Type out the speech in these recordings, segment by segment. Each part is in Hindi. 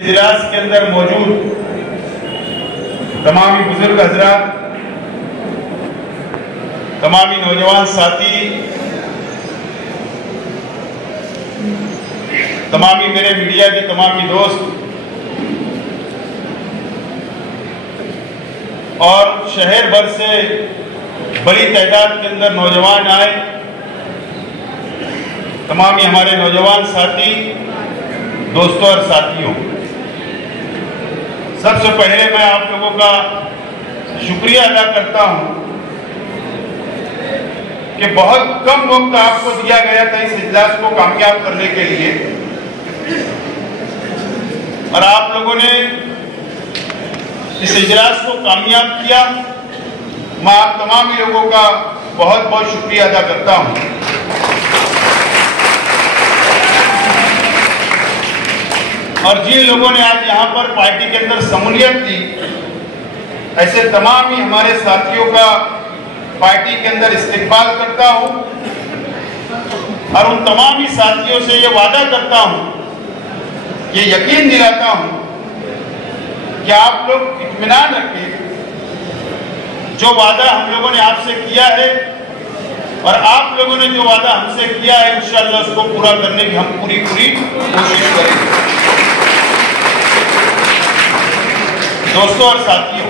इजलास के अंदर मौजूद तमामी बुजुर्ग हजरात, तमामी नौजवान साथी, तमामी मेरे मीडिया के तमामी दोस्त और शहर भर से बड़ी तादाद के अंदर नौजवान आए, तमामी हमारे नौजवान साथी, दोस्तों और साथियों, सबसे पहले मैं आप लोगों का शुक्रिया अदा करता हूं कि बहुत कम वक्त आपको दिया गया था इस इजलास को कामयाब करने के लिए और आप लोगों ने इस इजलास को कामयाब किया। मैं आप तमाम लोगों का बहुत बहुत शुक्रिया अदा करता हूं। और जिन लोगों ने आज यहाँ पर पार्टी के अंदर शमूलियत दी, ऐसे तमाम ही हमारे साथियों का पार्टी के अंदर इस्तेकबाल करता हूं और उन तमाम ही साथियों से ये वादा करता हूं, ये यकीन दिलाता हूं कि आप लोग इत्मीनान रखें, जो वादा हम लोगों ने आपसे किया है और आप लोगों ने जो वादा हमसे किया है, इंशाअल्लाह उसको पूरा करने की हम पूरी कोशिश करेंगे। दोस्तों और साथियों,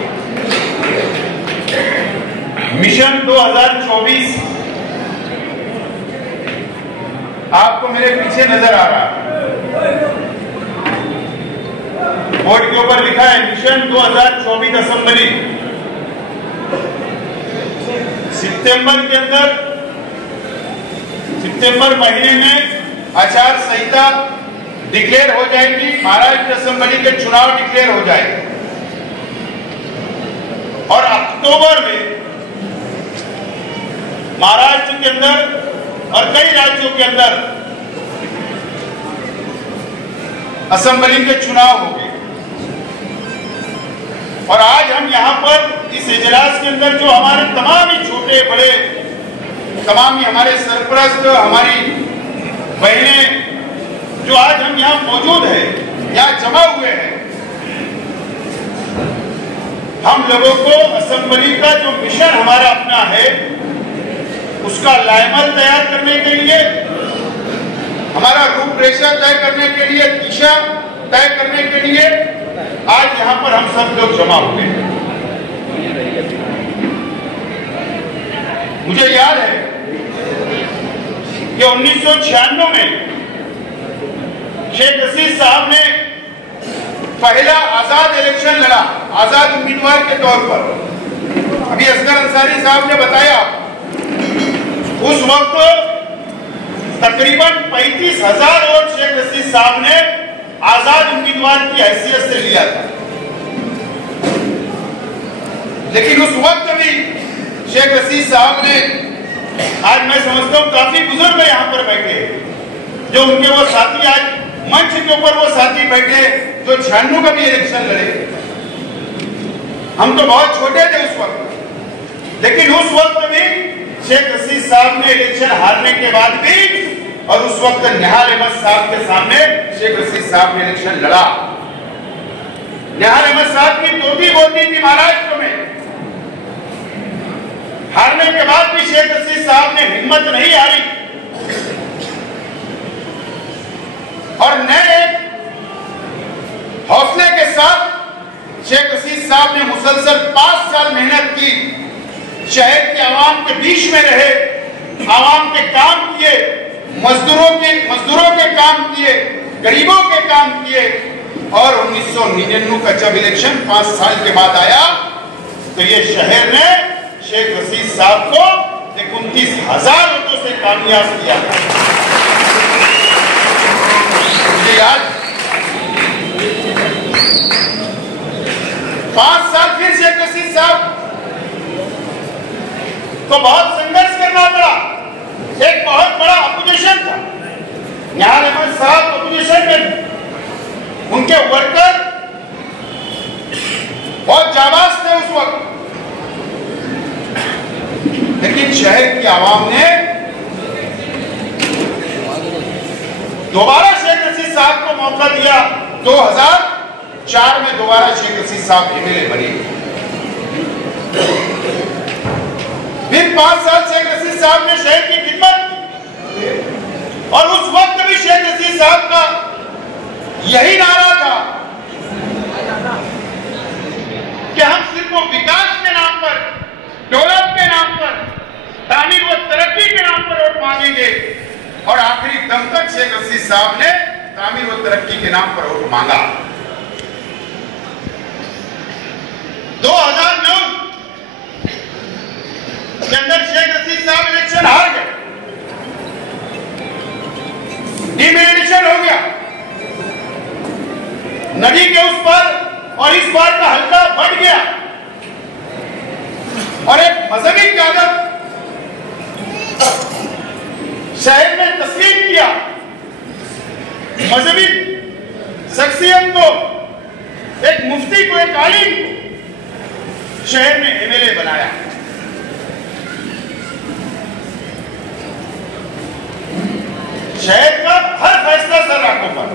मिशन 2024 आपको मेरे पीछे नजर आ रहा है, बोर्ड के ऊपर लिखा है मिशन 2024 असेंबली। सितंबर के अंदर, सितंबर महीने में आचार संहिता डिक्लेयर हो जाएगी, महाराष्ट्र असेंबली के चुनाव डिक्लेयर हो जाएंगे और अक्टूबर में महाराष्ट्र के अंदर और कई राज्यों के अंदर असेंबली के चुनाव होंगे। और आज हम यहां पर इस इजलास के अंदर जो हमारे तमाम ही छोटे बड़े, तमाम ही हमारे सरपरस्त, हमारी बहनें जो आज हम यहां मौजूद है, यहां जमा हुए हैं, हम लोगों को असेंबली का जो मिशन हमारा अपना है उसका लाइमल तैयार करने के लिए, हमारा रूपरेखा तय करने के लिए, दिशा तय करने के लिए आज यहां पर हम सब लोग जमा हुए हैं। मुझे याद है कि 1996 में शेख रशीद साहब ने पहला आजाद इलेक्शन लड़ा, आजाद उम्मीदवार के तौर पर। अभी असगर अंसारी साहब ने बताया, उस वक्त तकरीबन 35,000 वोट शेख रशीद साहब ने आजाद उम्मीदवार की हैसियत से लिया था। लेकिन उस वक्त भी शेख रशीद साहब ने, आज मैं समझता हूं काफी बुजुर्ग यहां पर बैठे, जो उनके वो साथी आज मंच के ऊपर वो साथी बैठे जो 96 का भी इलेक्शन लड़े। हम तो बहुत छोटे थे उस वक्त, लेकिन उस वक्त भी शेख रशीद साहब ने इलेक्शन हारने के बाद भी, और उस वक्त निहाल अहमद साहब के सामने शेख रशीद साहब ने इलेक्शन लड़ा। निहाल अहमद साहब की टोपी बोलती थी महाराष्ट्र में, हारने के बाद भी शेख रशीद साहब ने हिम्मत नहीं हारी और नए हौसले के साथ शेख रशीद साहब ने मुसलसल 5 साल मेहनत की, शहर के आवाम के बीच में रहे, आवाम के काम किए, मजदूरों के काम किए, गरीबों के काम किए। और 1999 का जब इलेक्शन 5 साल के बाद आया तो ये शहर ने शेख रशीद साहब को 29,000 वोटों से कामयाब किया। मुझे याद 5 साल फिर शेख रशीद साहब को बहुत संघर्ष करना पड़ा। एक बहुत बड़ा अपोजिशन था, निहाल अहमद साहब अपोजिशन में, उनके वर्कर बहुत जाबाज थे उस वक्त, लेकिन शहर की आवाम ने दोबारा शेख रशीद साहब को मौका दिया 2000 2004 में दोबारा शेख रशीद साहब एमएलए बने। फिर 5 साल शेख रशीद साहब ने शहर की खिदमत की और उस वक्त भी शेख रशीद साहब का यही नारा था कि हम सिर्फ वो विकास के नाम पर, डेवलप के नाम पर, तामीर व तरक्की के नाम पर वोट मांगेंगे। और आखिरी दम तक शेख रशीद साहब ने तामीर व तरक्की के नाम पर वोट मांगा। 2009 के अंदर शेख रशीद साहब इलेक्शन हार गए, डिमोलिशन हो गया। नदी के उस पार और इस पार का हल्का बढ़ गया और एक मजहबी क्यादत शहर में तस्लीम किया। मजहबी शख्सियत को, एक मुफ्ती को, एक आलिम को शहर में एमएलए बनाया। शहर का हर फैसला सर आंखों पर।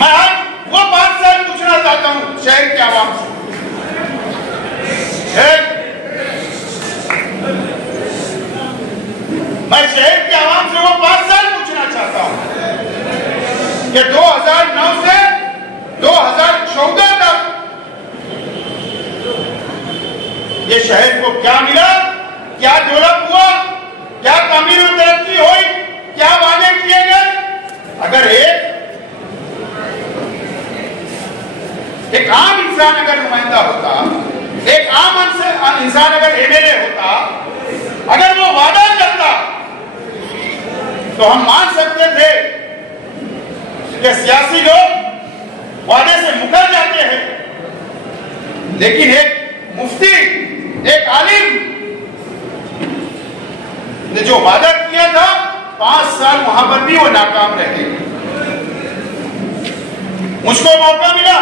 मैं आज वो 5 साल पूछना चाहता हूं शहर के आवाम से। मैं शहर के आवाम से वो 5 साल पूछना चाहता हूं कि 2009 से 2014 तक ये शहर को क्या मिला, क्या डेवलप हुआ, क्या तामीर और तरक्की हुई, क्या वादे किए गए। अगर एक आम इंसान अगर नुमाइंदा होता, एक आम इंसान अगर एमएलए होता, अगर वो वादा करता तो हम मान सकते थे कि सियासी लोग वादे से मुकर जाते हैं। लेकिन एक मुफ्ती, एक आलिम ने जो वादा किया था, 5 साल वहां पर भी वो नाकाम रहे। मुझको मौका मिला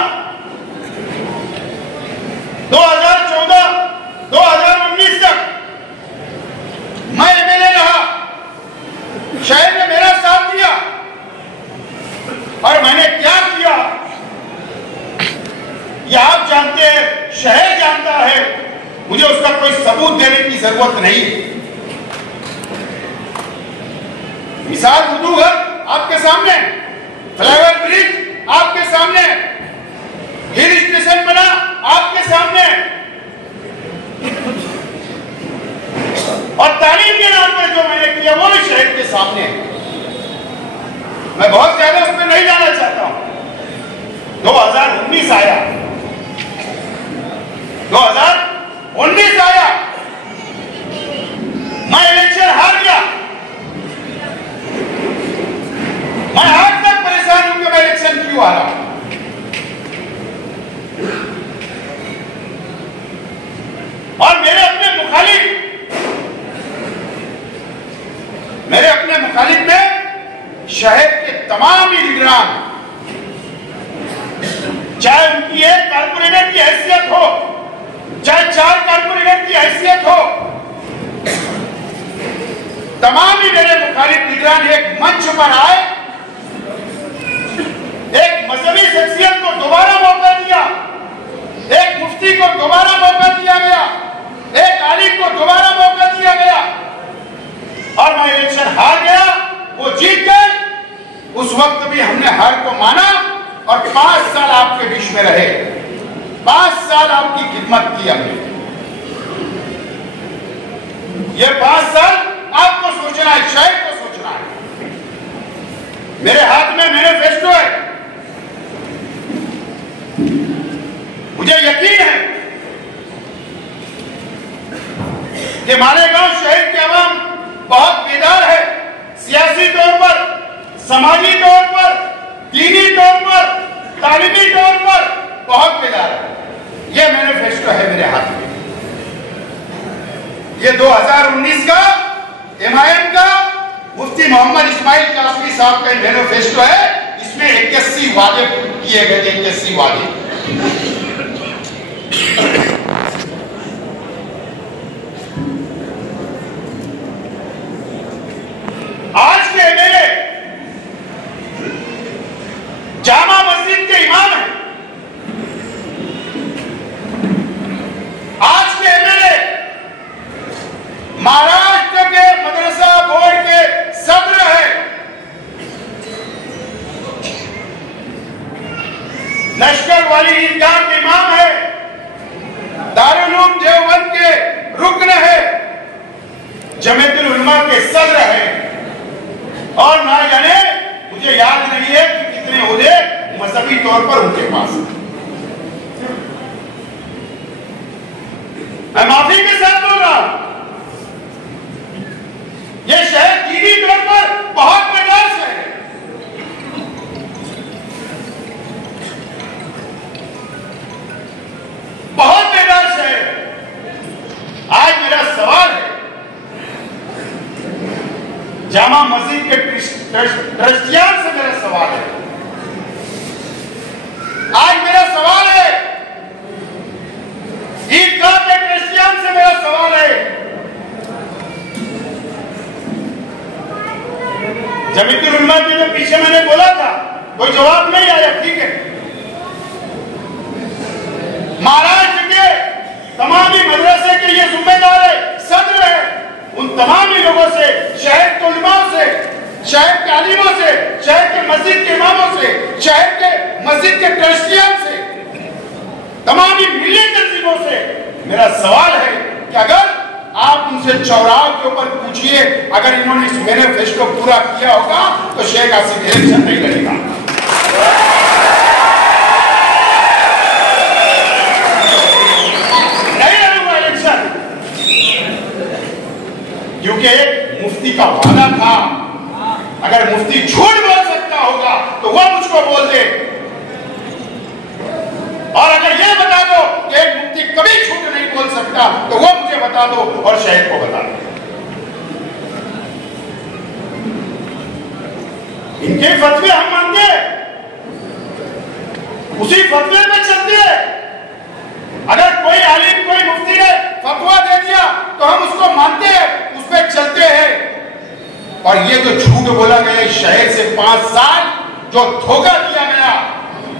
2014, 2019 तक मैं एमएलए रहा, शहर ने मेरा साथ दिया और मैंने क्या किया ये आप जानते हैं, शहर जानता है। मुझे उसका कोई सबूत देने की जरूरत नहीं है। मिसाल उर्दू घर आपके सामने, फ्लाईओवर ब्रिज आपके सामने, हिल स्टेशन बना आपके सामने, और तालीम के नाम पर जो मैंने किया वो भी शहर के सामने है। मैं बहुत ज्यादा उसमें नहीं जाना चाहता हूं। 2019 आया, 2019 आया, मैं इलेक्शन हार गया। मैं आज तक परेशान हूं कि मैं इलेक्शन क्यों हारा। और मेरे अपने मुखालिफ में शहर के तमाम ही लीडरान, चाहे उनकी एक कारपोरेटर की हैसियत हो, चाहे 4 कारपोरेटर की हैसियत हो, तमाम ही मेरे मुखालिफ लीडरान एक मंच पर आए, एक मजहबी शख्सियत को दोबारा मौका दिया, एक मुफ्ती को दोबारा मौका दिया गया, एक आलिम को दोबारा मौका दिया गया और मैं इलेक्शन हार गया, वो जीत गए। उस वक्त भी हमने हार को माना और 5 साल आपके बीच में रहे, 5 साल आपकी खिदमत की हमने। ये 5 साल आपको सोचना है, शहर को सोचना है। मेरे हाथ में मैनिफेस्टो है, मुझे यकीन है कि मालेगांव शहर के आवाम बहुत बेदार है, सियासी तौर पर, समाजी तौर पर, दीनी तौर पर, तालीमी तौर पर बहुत बेदार है। यह मैनिफेस्टो है मेरे हाथ में। ये 2019 का एमआईएम का मुफ्ती मोहम्मद इस्माइल कासमी साहब का मैनिफेस्टो है। इसमें 81 वादे किए गए, 81 वादे। आज के एमएलए जामा लश्कर वाली ईदगाह के इमाम है, दारुल उलूम देवबंद के रुकन है, जमीयतुल उलमा के सदर है, और ना जाने मुझे याद नहीं है कि कितने ओहदे मजहबी तौर पर उनके पास है। मैं माफी के साथ बोल रहा हूं, यह शहर दीनी तौर पर बहुत बेदार शहर है। बहुत बेदार शहर है। आज मेरा सवाल है, जामा मस्जिद के ट्रस्टियान से मेरा सवाल है, आज मेरा सवाल है, ईदगाह के ट्रस्टियान से मेरा सवाल है, जमीयतुल उलमा के जो पीछे मैंने बोला था कोई जवाब नहीं आया, ठीक है। महाराष्ट्र के तमामी मदरसे के ये जिम्मेदार है, सदर है, उन तमामी लोगों से, शहर के उलमाओं से, शहर के आलिमों से, शहर के मस्जिद के इमामों से, शहर के मस्जिद के ट्रस्टियान से, तमामी मिली तंजीमों से मेरा सवाल है कि अगर आप उनसे चौराहे के ऊपर पूछिए, अगर इन्होंने इस मैनिफेस्टो पूरा किया होगा तो शेख आसिफ इलेक्शन नहीं लड़ेगा। नहीं लड़ूंगा इलेक्शन, क्योंकि मुफ्ती का वादा था, अगर मुफ्ती झूठ बोल सकता होगा तो वह मुझको बोल दे, और अगर यह बता दो कि एक मुफ्ती कभी झूठ नहीं बोल सकता तो वो मुझे बता दो और शहर को बता दो। इनके फतवे हम मानते हैं, उसी फतवे पे चलते हैं। अगर कोई आलिम, कोई मुफ्ती ने फतवा दे दिया तो हम उसको मानते हैं, उस पर चलते हैं। और ये जो झूठ बोला गया इस शहर से 5 साल जो धोखा दिया गया,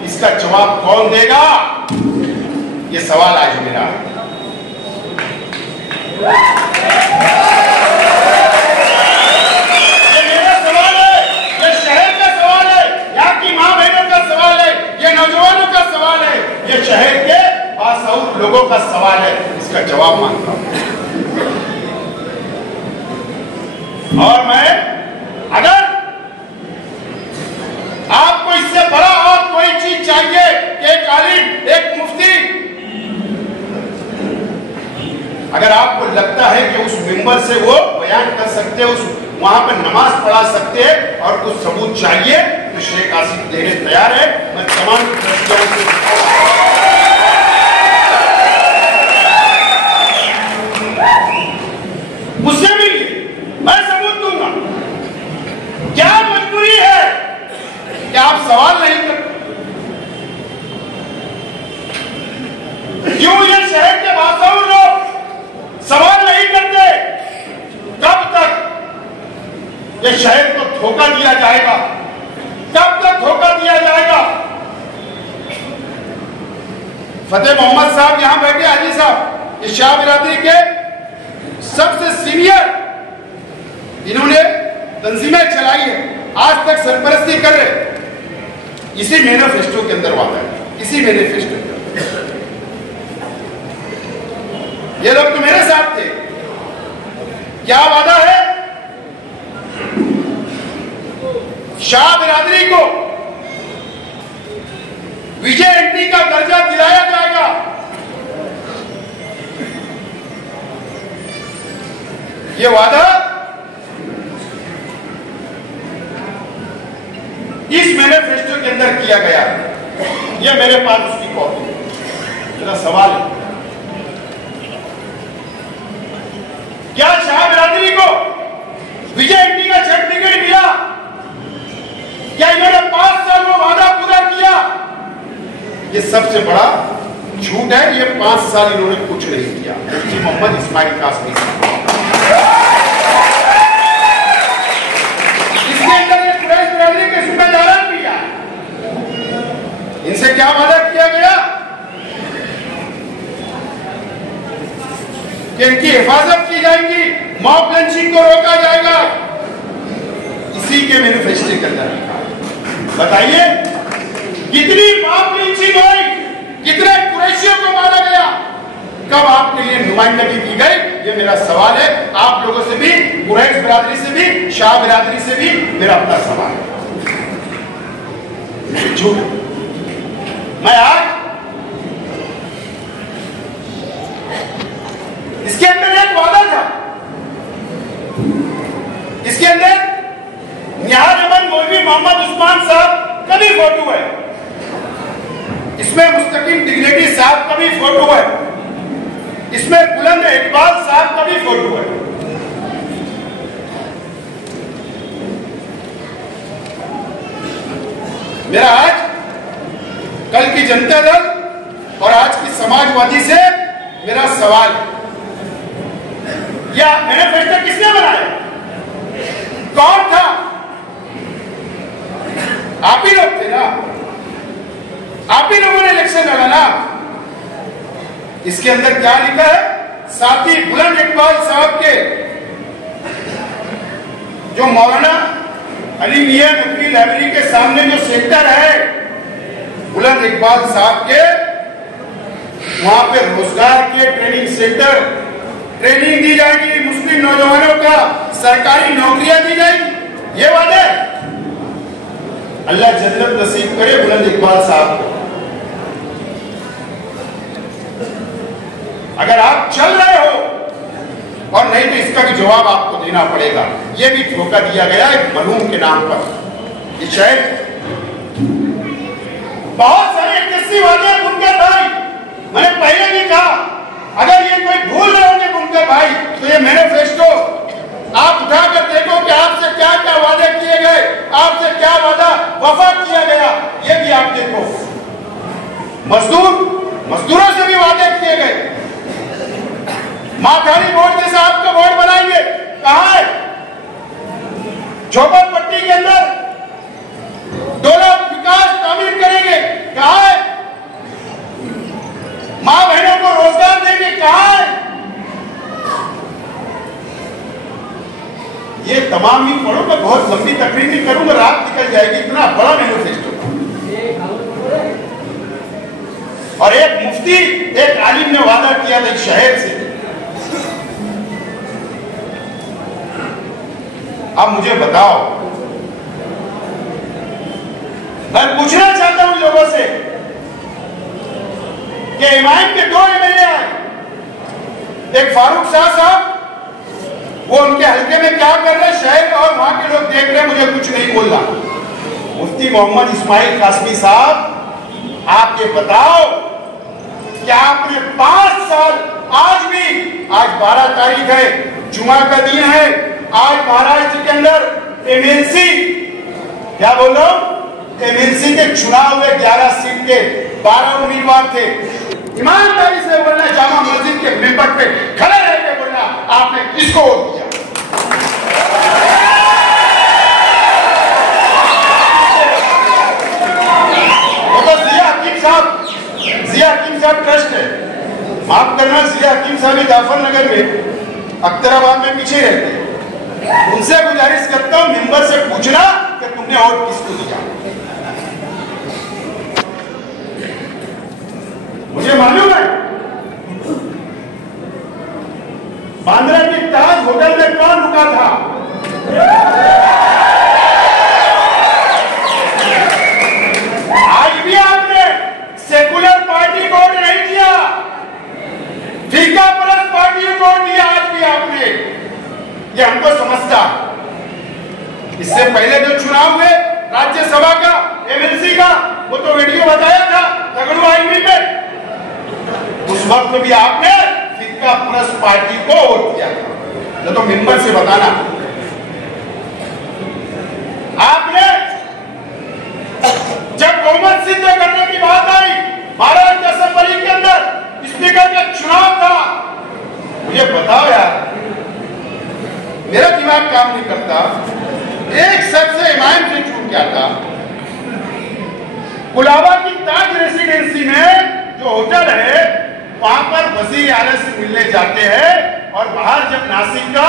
इसका जवाब कौन देगा? ये सवाल आज मेरा है। ये मेरा सवाल है, ये शहर का सवाल है, यहाँ की मां बहनों का सवाल है, ये नौजवानों का सवाल है, ये शहर के बाशऊर लोगों का सवाल है। इसका जवाब मांगता हूं। और मैं, अगर आपको इससे बड़ा और कोई चीज चाहिए कि एक आलिम, एक मुफ्ती, अगर आपको लगता है कि उस मिंबर से वो बयान कर सकते हैं, उस वहां पर नमाज पढ़ा सकते हैं और कुछ सबूत चाहिए तो शेख आसिफ देने तैयार है। मैं तमाम मुझसे मिलिए, मैं सबूत दूंगा। क्या मजबूरी है कि आप सवाल नहीं करते? क्यों ये शहर के बाशऊर लोग सवाल नहीं करते? कब तक ये शहर को धोखा दिया जाएगा? कब तक धोखा दिया जाएगा? फतेह मोहम्मद साहब यहां बैठे, हाजी साहब, ये शाह बिरादरी के सबसे सीनियर, इन्होंने तंजीमें चलाई है, आज तक सरपरस्ती कर रहे। इसी मैनिफेस्टो के अंदर वादा है, इसी मैनिफेस्टो के अंदर। ये लोग तो मेरे साथ थे। क्या वादा है? शाह बिरादरी को विजय एंटी का दर्जा दिलाया जाएगा। ये वादा इस मैनिफेस्टो के अंदर किया गया है। ये मेरे पास उसकी कॉपी है। मेरा सवाल है, क्या शाह बिरादरी को विजय एंटी का सर्टिफिकेट मिला? क्या इन्होंने 5 साल में वादा पूरा किया? ये सबसे बड़ा झूठ है। ये 5 साल इन्होंने कुछ नहीं किया। मुफ्ती मोहम्मद इस्माइल कासमी साहब, इसके अंदर ये कुरैश बिरादरी के सूबेदारान भी है। इनसे क्या वादा किया गया कि इनकी हिफाजत की जाएगी, मॉब लिंचिंग को रोका जाएगा। इसी के मैनिफेस्टो के अंदर बताइए कितनी बाप लिंचिंग हुई, कितने कुरैशियों को मारा गया, कब आपके लिए नुमाइंदगी की गई? ये मेरा सवाल है। आप लोगों से भी, कुरैश बिरादरी से भी, शाह बिरादरी से भी मेरा अपना सवाल है। झूठ। मैं आज इसके अंदर एक वादा था, इसके अंदर निहाल अहमद मौलवी मोहम्मद उस्मान साहब का भी फोटो है, इसमें मुस्तकीम डिग्निटी साहब का भी फोटो है, इसमें बुलंद इकबाल साहब का भी फोटो है। मेरा आज कल की जनता दल और आज की समाजवादी से मेरा सवाल है, या मैनिफेस्टो किसने बनाया? कौन था? आप ही लोग थे ना, आप ही लोगों ने इलेक्शन लड़ा ना। इसके अंदर क्या लिखा है? साथी बुलंद इकबाल साहब के जो मौलाना अली मियां नकवी लाइब्रेरी के सामने जो सेक्टर है, बुलंद इकबाल साहब के वहां पे रोजगार के ट्रेनिंग सेंटर, ट्रेनिंग दी जाएगी, मुस्लिम नौजवानों का सरकारी नौकरियां दी जाएगी। ये वादे अल्लाह जन्नत नसीब करे बुलंद इकबाल साहब को। अगर आप चल रहे हो, और नहीं तो इसका भी जवाब आपको देना पड़ेगा। ये भी धोखा दिया गया एक मरहूम के नाम पर। ये शायद बहुत सारे किस्से वाले बुनकर भाई, मैंने पहले भी कहा, अगर ये कोई भूल रहे होंगे बुनकर भाई, तो ये मैनिफेस्टो आप उठाकर देखो कि आपसे क्या क्या वादे किए गए, आपसे क्या वादा वफा किया गया, ये भी आप देखो। मजदूरों से भी वादे किए गए, माखानी बोर्ड जैसा आपका बोर्ड बनाएंगे, कहां है? झोपड़पट्टी के अंदर 2 लाख विकास तामीर करेंगे, कहां है? मां बहनों को रोजगार देंगे, कहां है? ये तमाम ही पढ़ो, मैं बहुत लंबी तकरीर नहीं करूंगा, रात निकल जाएगी, इतना बड़ा मैनिफेस्टो। और एक मुफ्ती, एक आलिम ने वादा किया था एक शहर से। अब मुझे बताओ, मैं पूछना चाहता हूं लोगों से कि इमाम के 2 एमएलए आए, एक फारूक शाह साहब, वो उनके हल्के में क्या कर रहे हैं शहर, और वहां के लोग देख रहे हैं, मुझे कुछ नहीं बोलना। मुफ्ती मोहम्मद इस्माइल कासमी साहब, आप ये बताओ कि आपने 5 साल, आज भी, आज 12 तारीख है, जुमा का दिन है, आज महाराष्ट्र के अंदर एमएलसी, क्या बोल रहा हूं, एमएलसी के चुनाव हुए, 11 सीट के 12 उम्मीदवार थे। ईमानदारी से बोलना, जामा मस्जिद के मिंबर पे खड़े रह के बोलना, आपने किसको वोट दिया? वो तो जिया हकीम साहब ट्रस्ट है, माफ करना, जिया हकीम साहब जाफर नगर में, अख्तराबाद में पीछे रहते हैं। उनसे गुजारिश करता हूं, मेंबर से पूछना कि तुमने वोट किसको दिया। मुझे मालूम है बांद्रा की ताज होटल में कौन रुका था। आज भी आपने सेकुलर पार्टी को वोट नहीं दिया, फीका परस्त पार्टी को वोट दिया, आज भी आपने। ये हमको समझता। इससे पहले जो चुनाव हुए राज्यसभा का, एमएलसी का, वो तो वीडियो बताया था तगड़ू आईवी में, उस वक्त भी आपने फिक्का प्लस पार्टी को वोट दिया था। तो मेंबर से बताना, आपने जब बहुमत सिद्ध करने की बात आई, महाराष्ट्र असेंबली के अंदर स्पीकर का चुनाव था, मुझे बताओ यार, मेरा दिमाग काम नहीं करता। एक शख्स से इमाम से छूट गया था, कुलाबा की ताज रेसिडेंसी में जो होटल है, वहां पर वजीर आला से मिलने जाते हैं, और बाहर जब नासिक का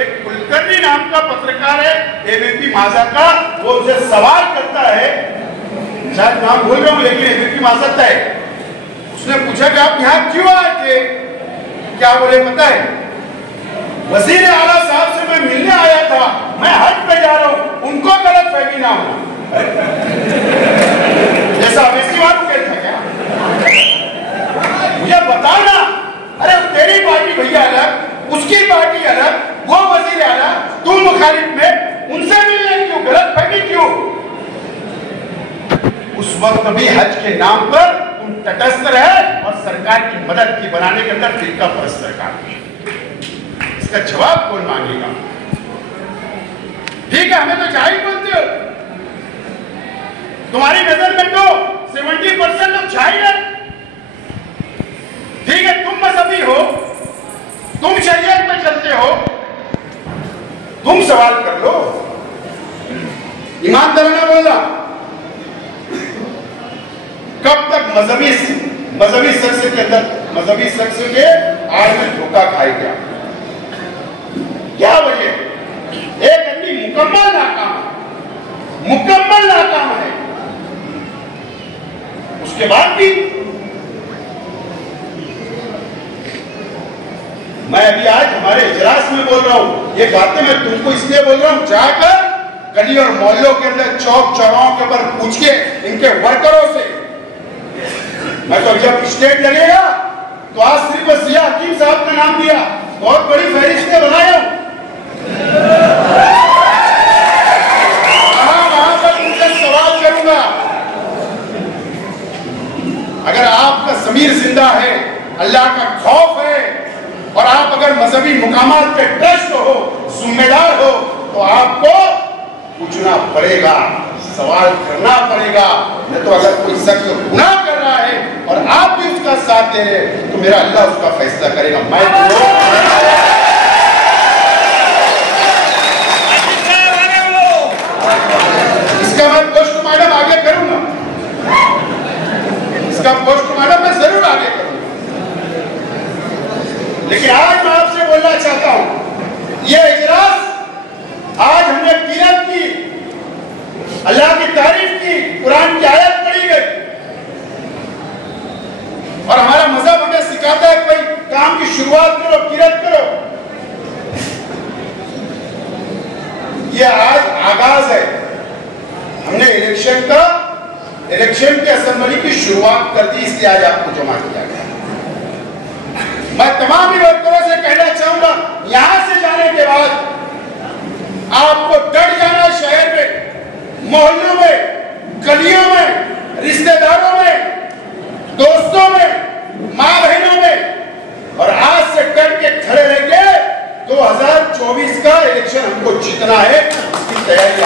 एक कुलकर्णी नाम का पत्रकार है एबीपी माझा का, वो उसे सवाल करता है शायद नाम भूल रहा हूं लेकिन इधर की मासत है। उसने पूछा कि आप यहाँ क्यों आए थे? क्या बोले पता है? वजीर आला साहब से मैं मिलने आया था, मैं हज पे जा रहा हूं, उनको गलत फहमी ना हो। जैसा अवैसी वालों कहता क्या? मुझे बताना। अरे तेरी पार्टी भैया अलग, उसकी पार्टी अलग, वो वजीर आला, तुम मुखालिफ में, उनसे मिलने क्यों? गलत फहमी क्यों? उस वक्त भी हज के नाम पर तुम तटस्थ रहे और सरकार की मदद की बनाने के अंदर फिरका परस्त सरकार की। इसका जवाब कौन मांगेगा? ठीक है, हमें तो जाहिल बोलते हो। तुम्हारी नजर में तो 70% लोग जाहिल है। ठीक है, तुम मजहबी हो, तुम शरीयत में चलते हो, तुम सवाल कर लो। ईमानदाराना बोलना, कब तक मजहबी शख्स के अंदर, मजहबी शख्स के आड़ में धोखा खाएगा? क्या वजह? एक आदमी मुकम्मल नाकाम है, उसके बाद भी मैं अभी आज हमारे इजलास में बोल रहा हूं, ये बातें मैं तुमको इसलिए बोल रहा हूं, जाकर गली और मोहल्लों के अंदर, चौक चौराहों के ऊपर पूछ के इनके वर्करों से। मैं तो जब स्टेट लगेगा तो आज सिर्फ जिया हकीम साहब का नाम दिया, बहुत बड़ी फहरिस्तें बनाया हूं। वहां पर उनसे सवाल करूंगा, अगर आपका ज़मीर जिंदा है, अल्लाह का खौफ है और आप अगर मजहबी मुकामात पे ट्रस्ट हो, जिम्मेदार हो, तो आपको पूछना पड़ेगा, सवाल करना पड़ेगा। नहीं तो अगर कोई शख्स गुनाह कर रहा है और आप भी उसका साथ दे रहे हैं तो मेरा अल्लाह उसका फैसला करेगा। मैं इसका मैं पोस्टमार्टम आगे करूंगा, इसका पोस्टमार्टम मैं जरूर आगे करूंगा। लेकिन आज मैं आपसे बोलना चाहता हूं, यह इजलास आज हमने कीरत की, अल्लाह की तारीफ की, कुरान की आयत पढ़ी गई और हमारा मजहब हमें सिखाता है कोई काम की शुरुआत करो, कीरत करो। यह आज आगाज है, हमने इलेक्शन की असेंबली की शुरुआत कर दी, इसलिए आज आपको जमा किया गया। मैं तमाम ही वर्करों से कहना चाहूंगा, यहां से जाने के बाद आपको डट जाना, शहर में, मोहल्लों में, गलियों में, रिश्तेदारों में, दोस्तों में, मां बहनों में, और आज से डट के खड़े रहेंगे। 2024 का इलेक्शन हमको जीतना है, इसकी तैयारी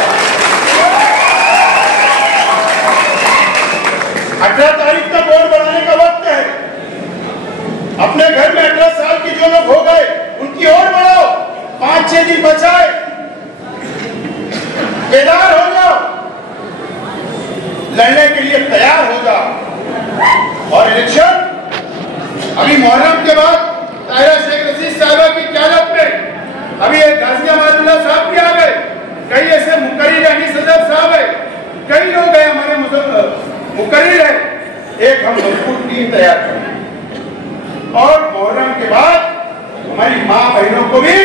18 तारीख तक वोट बनाने का वक्त है। अपने घर में 18 साल की जो लोग हो गए उनकी और बढ़ाओ, 5-6 दिन बचाए, बेदार हो जाओ, लड़ने के लिए तैयार हो जाओ। और इलेक्शन अभी मुहर्रम के बाद ताहिरा शेख रशीद साहबा की क़यादत में अभी एक गाजिया माजुल्ला साहब भी आ गए, कई ऐसे मुकर्रिर यानी सदर साहब है, कई लोग हैं हमारे मुकर्रिर है। एक हम मजबूत टीम तैयार करें और मुहर्रम के बाद हमारी मां बहनों को भी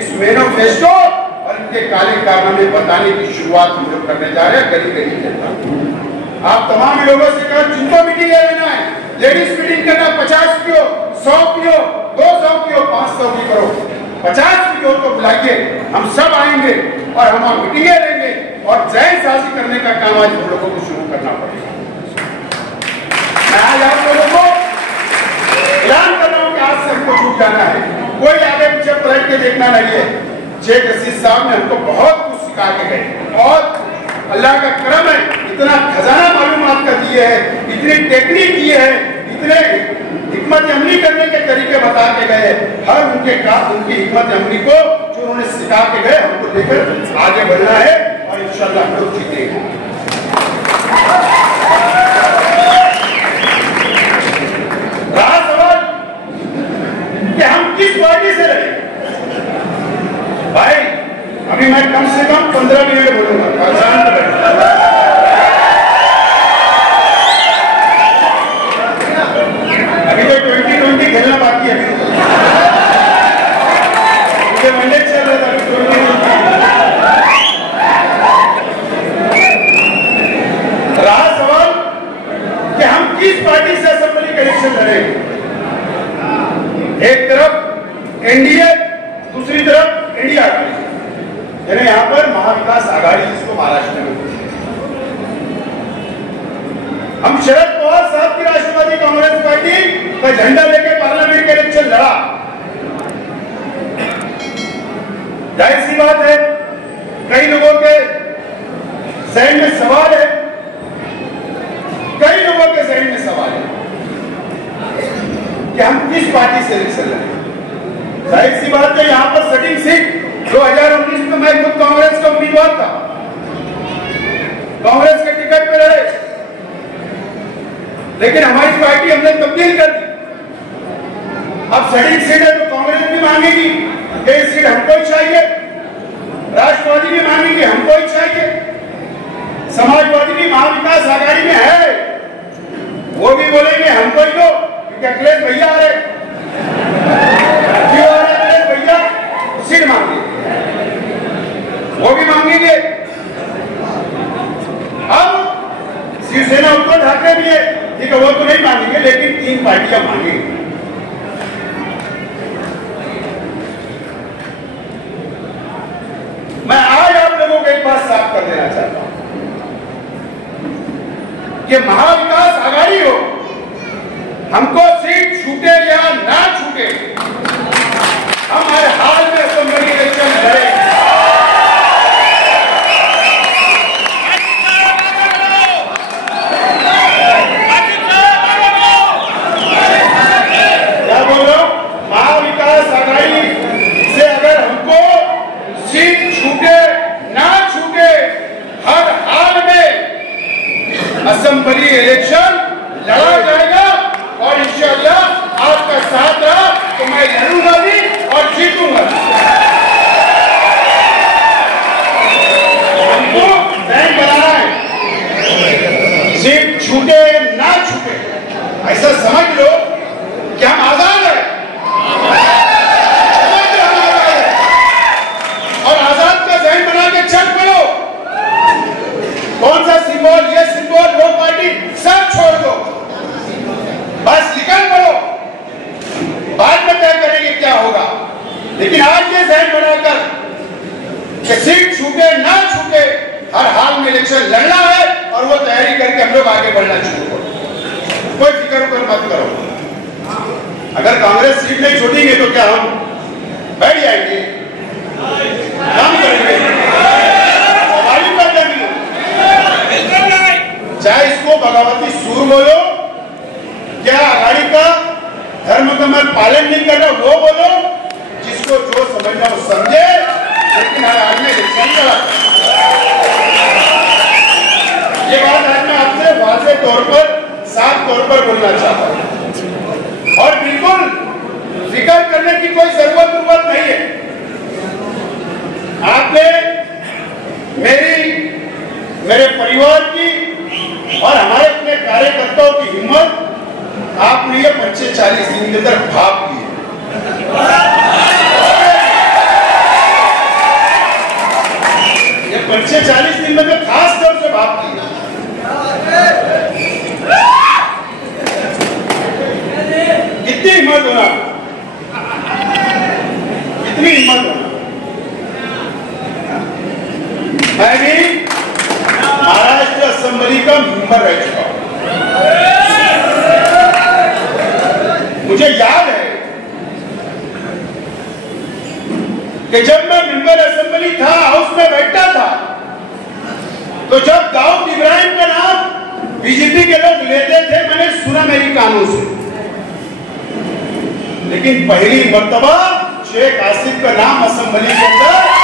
इस मैनिफेस्टो और इनके काले कारनामे बताने की शुरुआत हम लोग करने जा रहे हैं, गली गली जनता। आप तमाम लोगों से कहा जिनको मीटिंग ले लेना है, लेडीज मीटिंग करना, 50 की हो, 100 की हो, 200 की हो, 500 की करो, 50 की हो तो बुलाइए, हम सब आएंगे और हम मीटिंगें लेंगे और जैन साजी करने का काम आज हम लोगों को शुरू करना पड़ेगा। मैं आज आप लोगों को ऐलान कर रहा हूं कि आज से हमको छूट जाना है, कोई आगे पीछे पलट के देखना नहीं है। शेख रशीद साहब ने हमको बहुत कुछ सिखा के गए, बहुत अल्लाह का करम है, इतना खजाना मालूमात का दिए है, इतनी टेक्निक दिए है, इतने हिकमत अमली करने के तरीके बता के गए। हर उनकी हिकमत अमली को जो उन्होंने सिखा के गए, हमको लेकर आगे बढ़ना है और इंशाअल्लाह हम लोग जीतेंगे। रहा सवाल कि हम किस पार्टी से लड़े, भाई अभी मैं कम से कम 15 मिनट बोलूंगा। किस पार्टी से असेंबली का इलेक्शन लड़ेंगे? एक तरफ एनडीए, दूसरी तरफ इंडिया यानी यहां पर महाविकास आघाड़ी जिसको महाराष्ट्र में हम शरद पवार साहब की राष्ट्रवादी कांग्रेस पार्टी का झंडा लेके पार्लियामेंट का इलेक्शन लड़ा। जाहिर सी बात है कई लोगों के जहन में सवाल है, कई लोगों के जहन में सवाल है कि हम किस पार्टी से इलेक्शन लड़ेंगे। जाहिर सी बात है यहां पर सेटिंग सीट 2019 में मैं खुद कांग्रेस का उम्मीदवार था, कांग्रेस के टिकट पे लड़े, लेकिन हमारी पार्टी हमने तब्दील कर दी। अब सेटिंग सीट है तो कांग्रेस भी मांगेगी कि सीट हमको ही चाहिए, राष्ट्रवादी भी मांगेगी हमको ही चाहिए, समाजवादी भी महाविकास आघाड़ी में है, वो भी बोलेंगे हमको ही दो क्योंकि अखिलेश भैया आ रहे, क्यों आ रहे अखिलेश भैया, सीट मांगे, वो भी मांगेंगे। अब शिवसेना उद्धव ठाकरे भी है, ठीक है वो तो नहीं मांगेंगे, लेकिन 3 पार्टियां मांगेंगी। मैं आज आप लोगों को एक बात साफ कर देना चाहता हूं कि महाविकास आघाड़ी हो, हमको सीट छूटे या ना छूटे, हम हर हाल में असेंबली इलेक्शन लड़ेंगे। क्या बोल रहा हूं? महाविकास आघाड़ी से अगर हमको सीट छूटे ना छूटे, हर हाल में असेंबली इलेक्शन लड़ा जाएगा और इंशाअल्लाह आपका साथ रहा तो मैं लड़ूंगा भी और जीतूंगा। हमको बैंक बनाना है, सीट छूटे ना छूटे, ऐसा समझ लो कि हम आजाद हैं, और आजाद का जहन बना के चल पड़ो। कौन सा सिंबल, ये सिंबल, वो पार्टी, सब छोड़ दो, बस निकल पड़ो, बाद में तय करेंगे क्या होगा। लेकिन आज ये जहन बनाकर कि सीट छूटे ना छूटे, हर हाल में इलेक्शन लड़ना है और वो तैयारी करके हम लोग आगे बढ़ना शुरू करो। कोई फिक्र मत करो, अगर कांग्रेस सीट नहीं छोड़ेंगे तो क्या हम बैठ जाएंगे, काम करेंगे, सवारी कर देंगे, चाहे इसको बगावती सूर बोलो, क्या आघाड़ी का धर्म का मैं पालन नहीं कर रहा वो बोलो, जिसको जो समझना वो समझे, लेकिन हर आदमी इलेक्शन लड़ा। ये बात आज मैं आपसे वाज़ेह तौर पर, साफ तौर पर बोलना चाहता हूं और बिल्कुल फिक्र करने की कोई जरूरत नहीं है। आपने मेरे परिवार की और हमारे अपने कार्यकर्ताओं की हिम्मत आपने ये 45 दिन के अंदर भाप की है। ये 45 दिन में खास तौर से भाप की है। कितनी हिम्मत होना, कितनी हिम्मत होना। मैं भी महाराष्ट्र असेंबली का मेंबर रह चुका हूं, मुझे याद है कि जब मैं मेंबर असेंबली था, हाउस में बैठा था, तो जब दाऊद इब्राहिम का नाम बीजेपी के लोग लेते थे, मैंने सुना मेरी कानों से, लेकिन पहली मर्तबा शेख आसिफ का नाम असेंबली के अंदर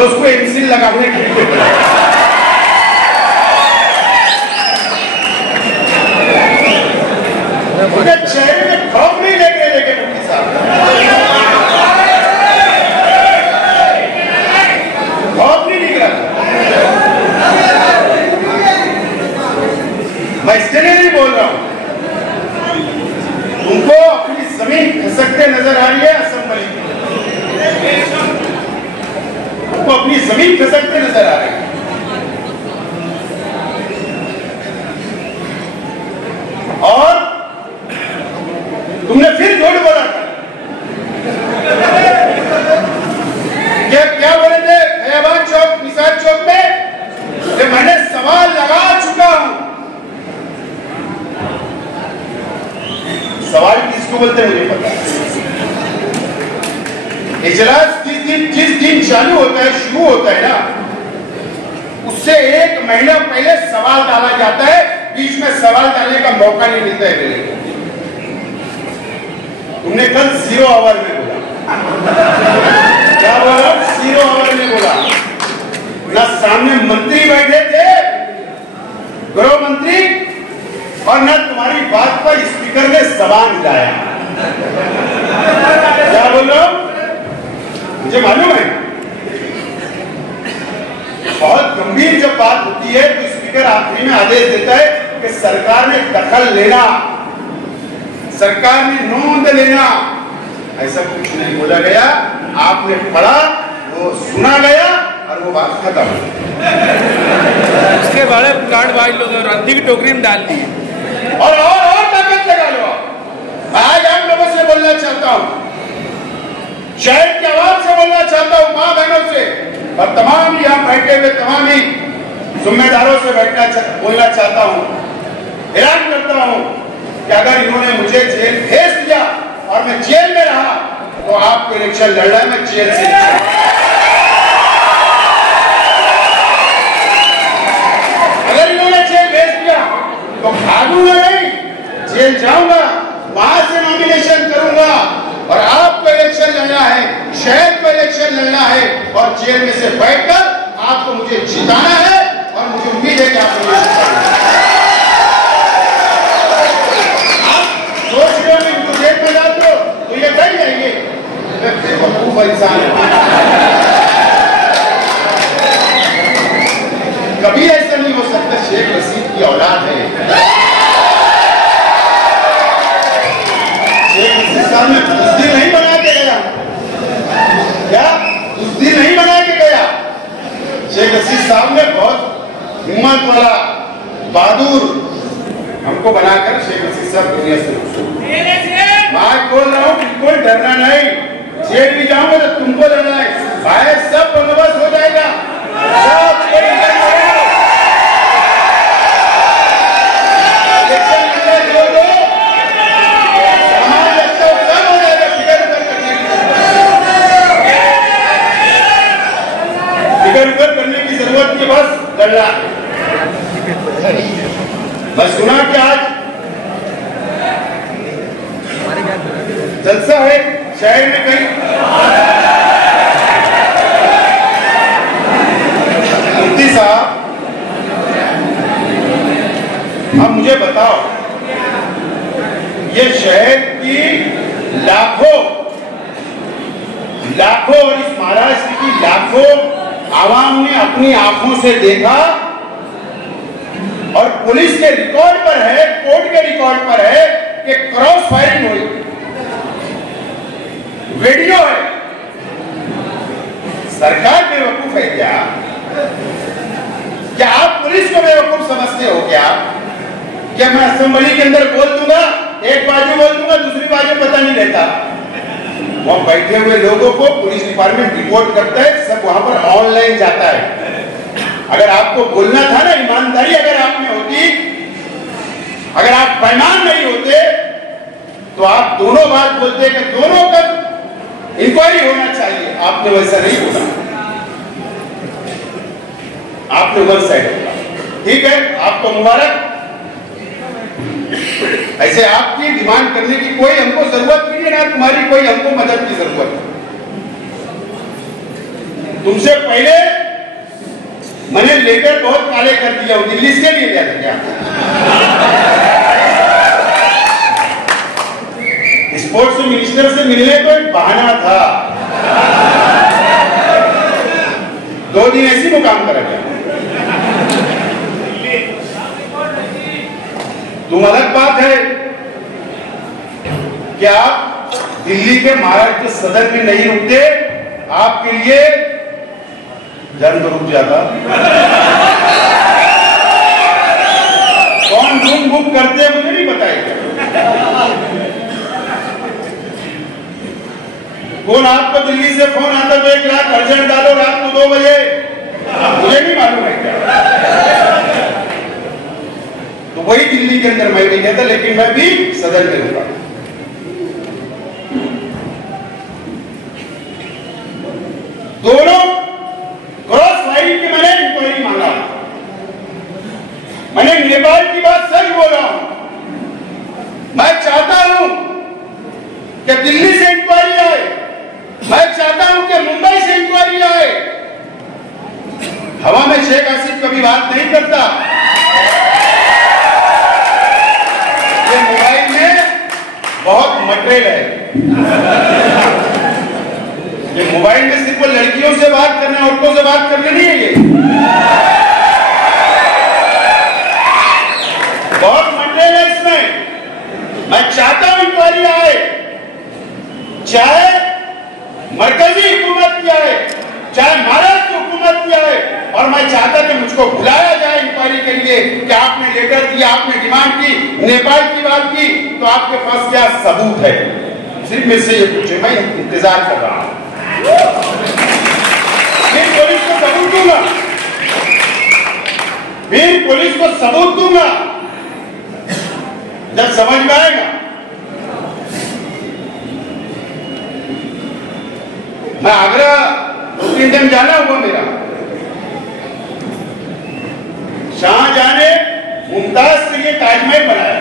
तो उसको एमसील लगाने के लिए मुझे चेहरे में खौफ नहीं लेके मुफ्ती साहब, खौफ नहीं निकला। मैं इसके लिए नहीं बोल रहा हूं, तुमको अपनी जमीन खिसकते नजर आ रही है असेंबली की, तुमको अपनी जमीन खिसकते नजर आ रही है। और तुमने फिर झूठ बोला था, क्या बोले थे खैबान चौक, निसार चौक में कि मैंने सवाल लगा चुका हूं। सवाल किसको बोलते हैं मुझे पता है। इजलास जिस दिन चालू होता है, शुरू होता है ना, उससे एक महीना पहले सवाल डाला जाता है, बीच में सवाल डालने का मौका नहीं मिलता है मेरे को। तुमने कल 0 आवर में बोला, क्या बोला? 0 आवर में बोला ना। सामने मंत्री बैठे थे, गृह मंत्री, और ना तुम्हारी बात पर स्पीकर ने जबान हिलाया। क्या बोलो? मुझे मालूम है बहुत गंभीर जब बात होती है तो स्पीकर आखिरी में आदेश देता है कि सरकार ने दखल लेना, सरकार ने नोंद लेना। ऐसा कुछ नहीं बोला गया, आपने पढ़ा, वो सुना गया और वो बात खत्म। उसके बाद प्लांट भाई लोग और अंधी की टोकरी में डाल दी और ताकत लगा लो। आज आप लोगों से बोलना चाहता हूं, शहर की आवाज से बोलना चाहता हूं, मां बहनों से और तमाम यहां बैठे हुए तमाम ही जिम्मेदारों से बोलना चाहता हूं, ऐलान करता हूं कि अगर इन्होंने मुझे जेल भेज दिया और मैं जेल में रहा तो आपको इलेक्शन लड़ रहा है, मैं जेल से। अगर इन्होंने जेल भेज दिया तो भागूंगा नहीं, जेल जाऊंगा, वहां से नॉमिनेशन करूंगा और आपको इलेक्शन लड़ना है, शहर को इलेक्शन लड़ना है और जेल में से बैठकर आपको मुझे जिताना है और मुझे उम्मीद है कि आप मुझे जिताएंगे। सोच रहे हो कि इनको जेल में डाल दो तो ये डर जाएंगे, बेवकूफ इंसान है। कभी ऐसा नहीं हो सकता, शेख रशीद की औलाद है। शेख रशीद साहब ने तस्दीर नहीं बना के गया, क्या तस्दीर नहीं बना के गया? शेख रशीद साहब ने बहुत हिम्मत वाला, बहादुर हमको बनाकर शेख रशीद साहब दुनिया से मैं बोल रहा हूँ, बिल्कुल डरना नहीं। जेल भी जाऊंगा तो तुमको डरना है, भाई सब बंदोबस्त हो जाएगा, सब फिकर करने की जरूरत नहीं, बस लड़ना। बस सुना कि आज जलसा है शहर में कहीं, मुफ्ती साहब अब मुझे बताओ, ये शहर की लाखों और इस महाराष्ट्र की लाखों आवाम ने अपनी आंखों से देखा और पुलिस के रिकॉर्ड पर है, कोर्ट के रिकॉर्ड पर है कि क्रॉस फायरिंग हुई, वीडियो है। सरकार बेवकूफ है क्या? क्या आप पुलिस को बेवकूफ समझते हो क्या? क्या मैं असेंबली के अंदर बोल दूंगा, एक बाजू बोल दूंगा, दूसरी बाजू पता नहीं रहता? वहां बैठे हुए लोगों को पुलिस डिपार्टमेंट रिपोर्ट करता है, सब वहां पर ऑनलाइन जाता है। अगर आपको बोलना था ना, ईमानदारी अगर आप में होती, अगर आप बेईमान नहीं होते तो आप दोनों बात बोलते कि दोनों का इंक्वायरी होना चाहिए। आपने वैसा नहीं बोला, आपने वन साइड बोला। ठीक है, आपको मुबारक। ऐसे आपकी डिमांड करने की कोई हमको जरूरत नहीं है, ना तुम्हारी कोई हमको मदद की जरूरत है। तुमसे पहले मैंने लेटर बहुत काले कर दिया हूं, दिल्ली से लिए गया था क्या? स्पोर्ट्स मिनिस्टर से मिलने को एक बहाना था, 2 दिन ऐसी मुकाम करा गया। तुम अलग बात है कि आप दिल्ली के महाराष्ट्र सदन में नहीं रुकते, आपके लिए जंग रुक जाता। कौन रूम बुक करते हैं मुझे नहीं बताइए। कौन आपको दिल्ली से फोन आता तो 1 लाख अर्जेंट डालो रात को 2 बजे, मुझे नहीं मालूम है क्या। तो वही दिल्ली के अंदर मैं नहीं था, लेकिन मैं भी सदन में रुका। दोनों क्रॉस फायरिंग की मैंने इंक्वायरी मांगा। मैंने नेपाल की बात सच बोला हूं। मैं चाहता हूं कि दिल्ली से इंक्वायरी आए, मैं चाहता हूं कि मुंबई से इंक्वायरी आए। हवा में शेख हसीना कभी बात नहीं करता। ये मोबाइल में बहुत मटेरियल है। ये मोबाइल में सिर्फ लड़कियों से बात करना, औरतों से बात करनी नहीं है। ये बहुत मटेरियल है इसमें। मैं चाहता हूं इंक्वायरी आए, चाहे मरकजी हुकूमत की आए, चाहे महाराष्ट्र हुकूमत की आए। और मैं चाहता कि मुझको बुलाया जाए इंक्वायरी के लिए कि आपने लेटर दिया, आपने डिमांड की, नेपाल की बात की, तो आपके पास क्या सबूत है? सिर्फ मेरे से ये पूछे, मैं इंतजार कर रहा हूं। फिर पुलिस को सबूत दूंगा, फिर पुलिस को सबूत दूंगा जब समझ में आएगा। मैं आगरा 2-3 दिन जाना हुआ मेरा। शाहजहां ने मुमताज के लिए ताजमहल बनाया।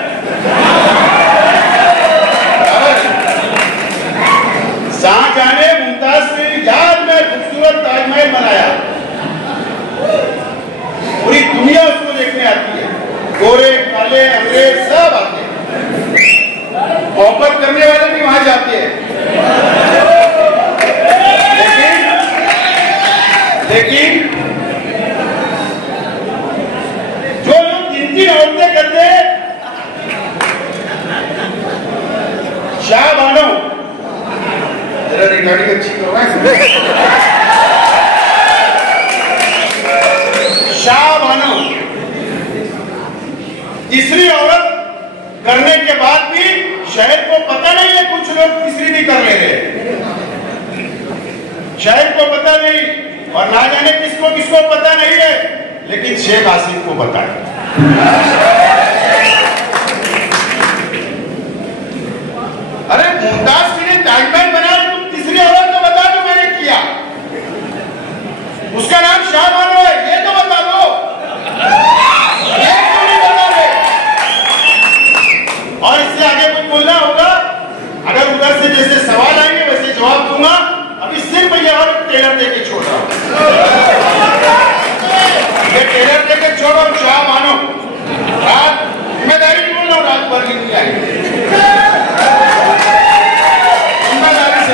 शाहजहां ने मुमताज के याद में खूबसूरत ताजमहल बनाया। पूरी दुनिया उसको देखने आती है, गोरे काले अंग्रेज सब आते हैं, मोहब्बत करने वाले भी वहां जाते हैं। लेकिन जो लोग 3-3 औरतें करते हैं, शाह बानो जरा रिकॉर्डिंग अच्छी करो। शाह बानो तीसरी औरत करने के बाद भी शहर को पता नहीं है, कुछ लोग तीसरी भी कर ले रहे, शहर को पता नहीं, और ना जाने किसको किसको पता नहीं है, लेकिन शेख हसीना को पता है। अरे मुमताज के लिए ताजमहल बनाया, तुम तीसरी औरत को बता दो मैंने किया, उसका नाम शाह बानो है, ये तो बता दो, ये क्यों नहीं बता रहे? और इससे आगे कुछ बोलना होगा, अगर उधर से जैसे सवाल आएंगे वैसे जवाब दूंगा। अभी सिर्फ ये और टेलर देके छोड़ रहा हूं, ये टेलर देके छोड़ रहा हूं। शाह बानो रात, जिम्मेदारी नहीं बोल रहा हूं, रात भर की नहीं आएगी, जिम्मेदारी से।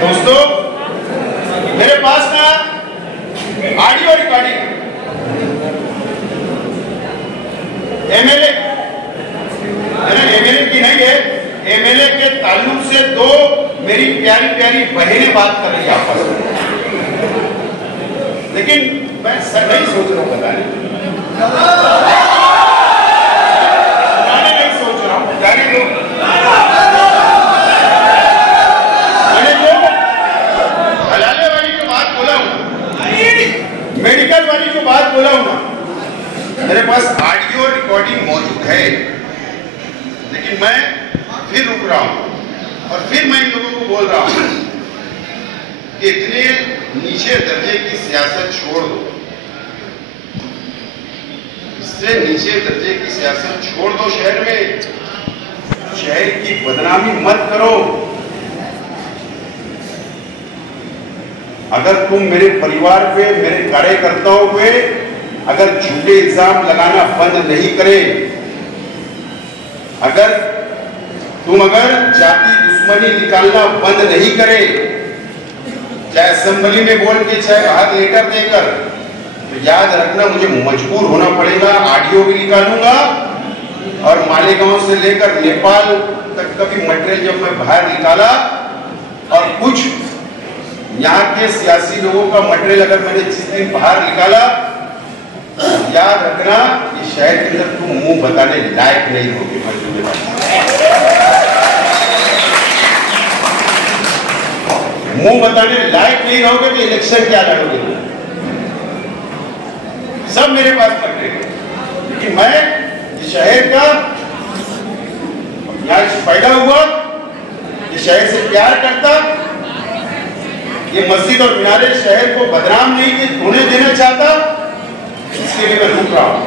दोस्तों मेरे पास ना ऑडियो रिकॉर्डिंग एमएलए की नहीं है, एमएलए के ताल्लुक से 2 मेरी प्यारी प्यारी बहनें बात कर रही है आपस में। लेकिन मैं नहीं सोच रहा हूं, बताने नहीं सोच रहा हूं, जाने दो। मैंने जो हलाले वाली जो बात बोला हूं, मेडिकल वाली जो बात बोला हूं ना, मेरे पास ऑडियो रिकॉर्डिंग मौजूद है। लेकिन मैं फिर रुक रहा हूं और फिर मैं इन लोगों को बोल रहा हूं कि इतने नीचे दर्जे की सियासत छोड़ दो, इससे नीचे दर्जे की सियासत छोड़ दो। शहर में शहर की बदनामी मत करो। अगर तुम मेरे परिवार पे, मेरे कार्यकर्ताओं पे अगर झूठे इल्जाम लगाना बंद नहीं करे, अगर जाति दुश्मनी निकालना बंद नहीं करे, चाहे असेंबली में बोल के चाहे बाहर लेटर देकर, तो याद रखना मुझे मजबूर होना पड़ेगा। ऑडियो भी निकालूंगा और मालेगांव से लेकर नेपाल तक का भी मटेरियल जब मैं बाहर निकाला और कुछ यहाँ के सियासी लोगों का मटेरियल अगर मैंने जिस दिन बाहर निकाला, याद रखना कि शहर के अंदर तुम मुंह बताने लायक नहीं होगे। मुंह बताने लायक नहीं रहोगे तो इलेक्शन क्या लड़ोगे? सब मेरे पास पकड़ेंगे, लेकिन मैं इस शहर का यहाँ पैदा हुआ, इस शहर से प्यार करता, ये मस्जिद और मीनारे शहर को बदनाम नहीं होने देना चाहता, इसके लिए मैं रुक रहा हूं।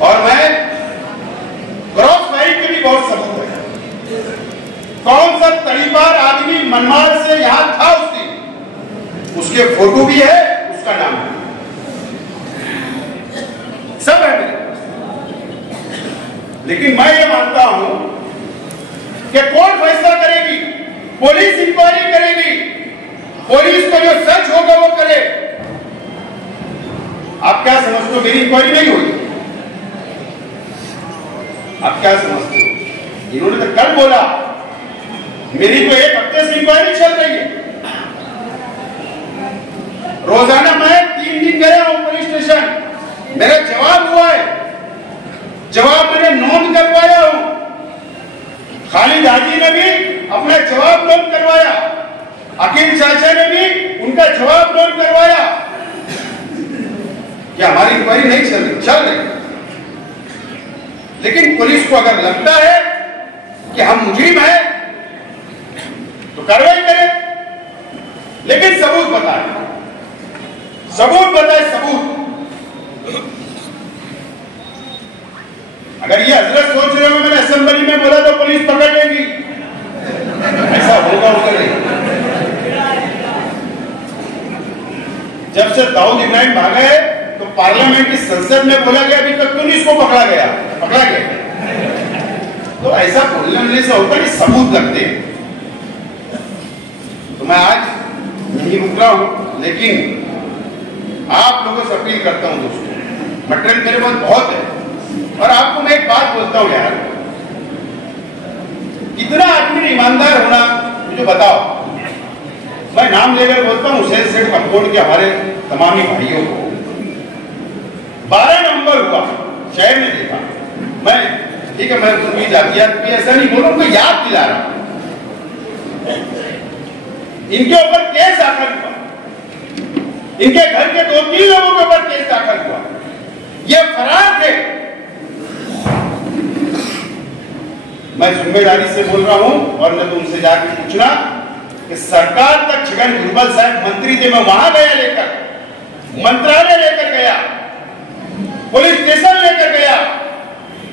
और मैं क्रॉस फायरिंग के भी बहुत सबूत है। कौन सा तड़ीपार आदमी मनमाड़ से यहां था उस दिन, उसके फोटो भी है, उसका नाम है, सब है मेरे। लेकिन मैं ये मानता हूं कि कौन फैसला करेगी? पुलिस इंक्वायरी करेगी, पुलिस को जो सच होगा वो करे। आप क्या समझते हो मेरी इंक्वायरी नहीं होगी? आप क्या समझते हो? इन्होंने तो कल बोला, मेरी तो 1 हफ्ते से इंक्वायरी चल रही है। रोजाना मैं 3 दिन गया हूं पुलिस स्टेशन, मेरा जवाब हुआ है, जवाब मैंने नोट करवाया हूं। खालिद हाजी ने भी अपना जवाब नोट करवाया, अकील चाचा ने भी उनका जवाब नोट करवाया। क्या हमारी इंक्वायरी नहीं चल रही? चल रही। लेकिन पुलिस को अगर लगता है कि हम मुजरिम हैं तो कार्रवाई करें, लेकिन सबूत बताएं, सबूत बताएं, सबूत। अगर ये हजरत सोच रहे हो मैंने असेंबली में बोला तो पुलिस पकड़ लेगी, ऐसा होगा नहीं। जब से दाऊद इब्राहिम भागा है तो पार्लियामेंट की संसद में बोला गया अभी तक तो नहीं इसको पकड़ा गया। तो ऐसा बोलने से होता है, सबूत लगते हैं। तो मैं आज नहीं रुक रहा हूं, लेकिन आप लोगों से अपील करता हूं दोस्तों, मटेरियल मेरे पास बहुत है। और आपको मैं एक बात बोलता हूं यार, कितना आदमी ने ईमानदार होना मुझे बताओ। मैं नाम लेकर बोलता हूं हुसैन सेठ कंपाउंड के हमारे तमामी भाइयों को 12 नवंबर हुआ, शहर में देखा मैं, ठीक है मैं उनकी जातियात भी ऐसा नहीं बोल रहा हूं, याद दिला रहा हूं। इनके ऊपर केस दाखिल हुआ, इनके घर के 2-3 लोगों के ऊपर केस दाखिल हुआ, ये फरार थे। मैं जिम्मेदारी से बोल रहा हूं और मैं तुमसे जाकर पूछना कि सरकार तक छगन भुजबल साहब मंत्री थे, मैं वहां गया लेकर, मंत्रालय लेकर गया, पुलिस स्टेशन लेकर गया,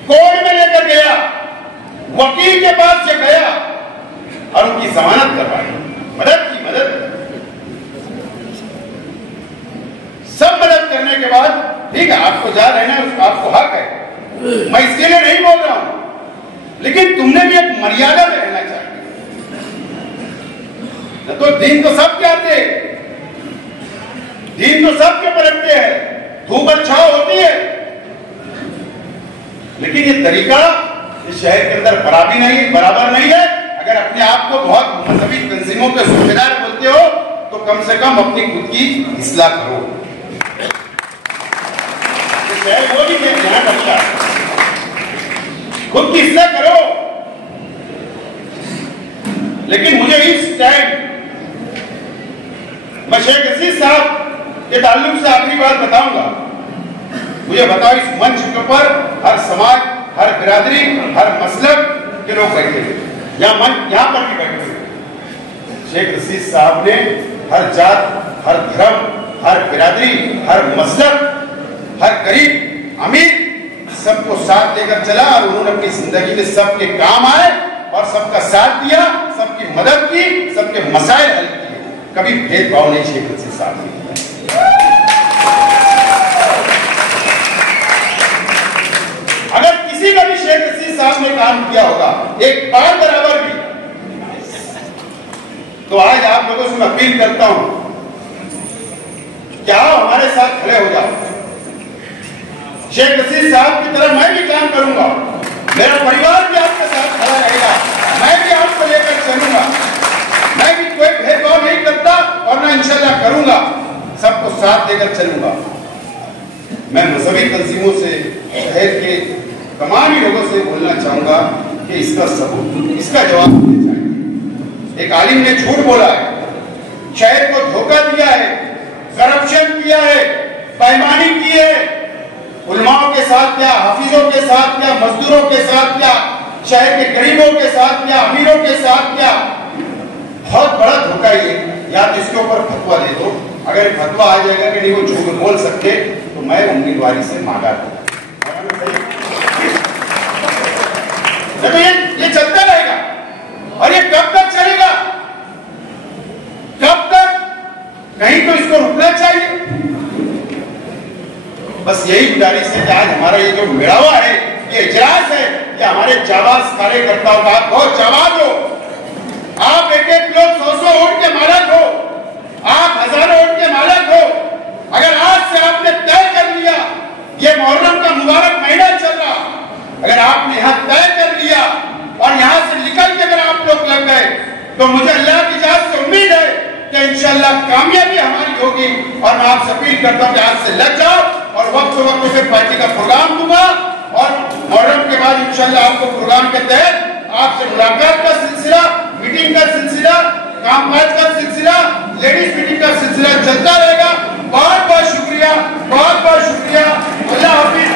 कोर्ट में लेकर गया, वकील के पास से गया और उनकी जमानत करवाई, मदद की, मदद सब मदद करने के बाद ठीक है आपको जा रहना है, आपको हक है, मैं इसके लिए नहीं बोल रहा हूं, लेकिन तुमने भी एक मर्यादा में रहना चाहिए। तो दिन तो सबके आते हैं, दिन तो सबके परखते हैं, धूप और छाव होती है, लेकिन ये तरीका इस शहर के अंदर बराबर नहीं है। अगर अपने आप को बहुत मजहबी तंजीमों के सूबेदार बोलते हो तो कम से कम अपनी खुद की इस्लाह करो। शहर वो नहीं है ध्यान रखता, खुद की इस्लाह करो। लेकिन मुझे इस टाइम मैं शेख रशीद साहब के ताल्लुक से आखिरी बात बताऊंगा। मुझे बताओ, इस मंच के ऊपर हर समाज, हर बिरादरी, हर मसलब के लोग बैठे थे, यहाँ पर भी बैठे थे। शेख रशीद साहब ने हर जात, हर धर्म, हर बिरादरी, हर मसलब, हर गरीब अमीर सबको साथ लेकर चला और उन्होंने अपनी जिंदगी में सबके काम आए और सबका साथ दिया, सबकी मदद की, सबके मसाइल हल किए। कभी भेदभाव नहीं शेख रशीद साहब ने किया। अगर किसी का भी शेख रशीद साहब ने काम किया होगा एक बार बराबर भी, तो आज आप लोगों से मैं अपील करता हूं क्या हमारे साथ खड़े हो जाओ। शेख रशीद साहब की तरह मैं भी काम करूंगा, मेरा परिवार भी आपके साथ खड़ा रहेगा, मैं भी आपको लेकर चलूंगा, मैं भी कोई भेदभाव नहीं करता और मैं इंशाल्लाह करूंगा, सबको साथ देकर चलूंगा। मैं मजहबी तंजीमों से, शहर के तमाम ही लोगों से बोलना चाहूंगा कि इसका सबूत, इसका जवाब देना चाहिए। एक आलिम ने झूठ बोला है, शहर को धोखा दिया है, करप्शन किया है, बेईमानी की है, उलमाओं के साथ क्या, हाफिजों के साथ क्या, मजदूरों के साथ क्या, शहर के गरीबों के साथ क्या, अमीरों के साथ क्या, बहुत बड़ा धोखा ये। या तो इसके ऊपर फतवा दे दो, अगर फतवा आ जाएगा कि नहीं वो झूठ बोल सकते तो मैं उम्मीदवारी से मांगा दूंगा। देखो ये चलता रहेगा और ये कब तक चलेगा, कब तक, कहीं तो इसको रुकना चाहिए। बस यही गुजारिश है कि आज हमारा ये जो मेड़ावा है, ये इजलास है, ये हमारे जाबाज कार्यकर्ताओं का, आप बहुत जाबाज हो, आप एक एक लोग 100-100 वोट के मालक हो, आप हजारों वोट के मालक हो। अगर आज से आपने तय कर लिया, ये मुहर्रम का मुबारक महीना चल रहा, अगर आपने यहाँ तय कर लिया और यहाँ से निकल के अगर आप लोग लग गए तो मुझे अल्लाह की जात से उम्मीद है कि इंशाल्लाह कामयाबी हमारी होगी। और मैं आपसे अपील करता हूँ कि आज से लग जाओ और वक्त पे पार्टी का प्रोग्राम दूंगा और मुहर्रम के बाद इंशाल्लाह आपको प्रोग्राम के तहत आपसे मुलाकात का सिलसिला, मीटिंग का सिलसिला, कामकाज का सिलसिला, लेडीज मीटिंग का सिलसिला चलता रहेगा। बहुत बहुत शुक्रिया, बहुत बहुत शुक्रिया। अल्लाह हाफिज।